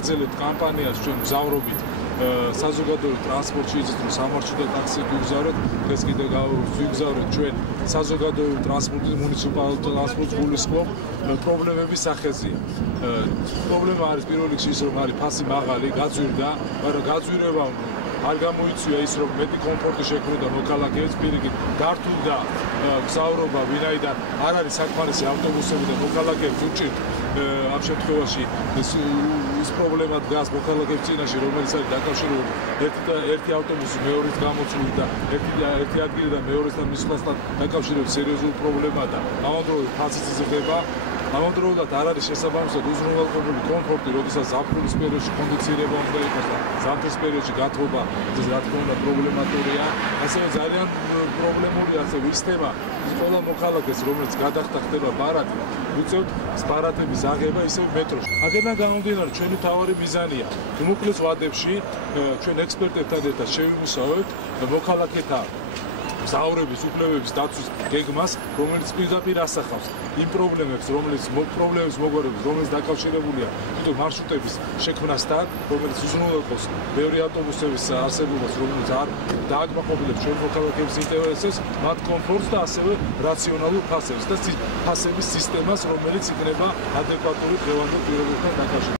ვაგრძელებთ კამპანიას ჩვენ მგზავრობით საზოგადოებრივ ტრანსპორტში, იცით რომ სამარშრუტო ტაქსი ვიგზავრეთ, დღეს კიდე ვიგზავრეთ ჩვენ საზოგადოებრივ ტრანსპორტის მუნიციპალურ ტრანსპორტს გულისხმობ პრობლემების სახეზეა. პრობლემა არის პირველ რიგში ის რომ არის ფასი მაღალი, გაძვირდა, მაგრამ გაძვირება არ გამოიწვია ის რომ მეტი კომფორტი შექმნიდა მოქალაქეებს, პირიქით გართულდა გზავრობა, ვინაიდან არ არის საკმარისი ავტობუსები და მოქალაქეებს უჭირთ ამ შემთხვევაში ის პრობლემა დგას მოქალაქეებს წინაშე, რომელიც არის დაკავშირებული ერთი ავტობუსი მეორეს გამოცვლით და ერთი ადგილიდან მეორესთან მისვლასთან დაკავშირებით სერიოზული პრობლემაა და ამავდროულად ფასიც იზრდება. ამავდროულად არ არის შესაბამისად უზრუნველყოფილი კომფორტი, როდესაც ზაფხულის პერიოდში კონდიცირება უნდა იყოს და ზამთრის პერიოდში გათბობა, ეს რა თქმა უნდა პრობლემატურია. ასევე ძალიან პრობლემური ასევე ის თემა, ის ყველა მოქალაქეს, რომელიც გადახდა ხდება ბარათი, უწევთ ბარათების აღება ისევ მეტროში. აქედან გამომდინარე, ჩვენი მთავარი მიზანია უმოკლეს ვადებში ჩვენ ექსპერტებთან ერთად შევიმუშავებთ მოქალაქეთა მგზავრების უფლებების დაცვის გეგმას, რომელიც პირდაპირ ასახავს იმ პრობლემებს, რომელიც დაკავშირებულია თვითონ მარშრუტების შექმნასთან, რომელიც უზრუნველყოფს ბევრი ავტობუსების არსებობას, რომელიც არ დააკმაყოფილებს ჩვენ მოქალაქეების ინტერესებს, მათ კომფორტს და ასევე რაციონალურ ფასებს და ფასების სისტემას, რომელიც იქნება ადეკვატური დღევანდელ პირობებთან დაკავშირებით.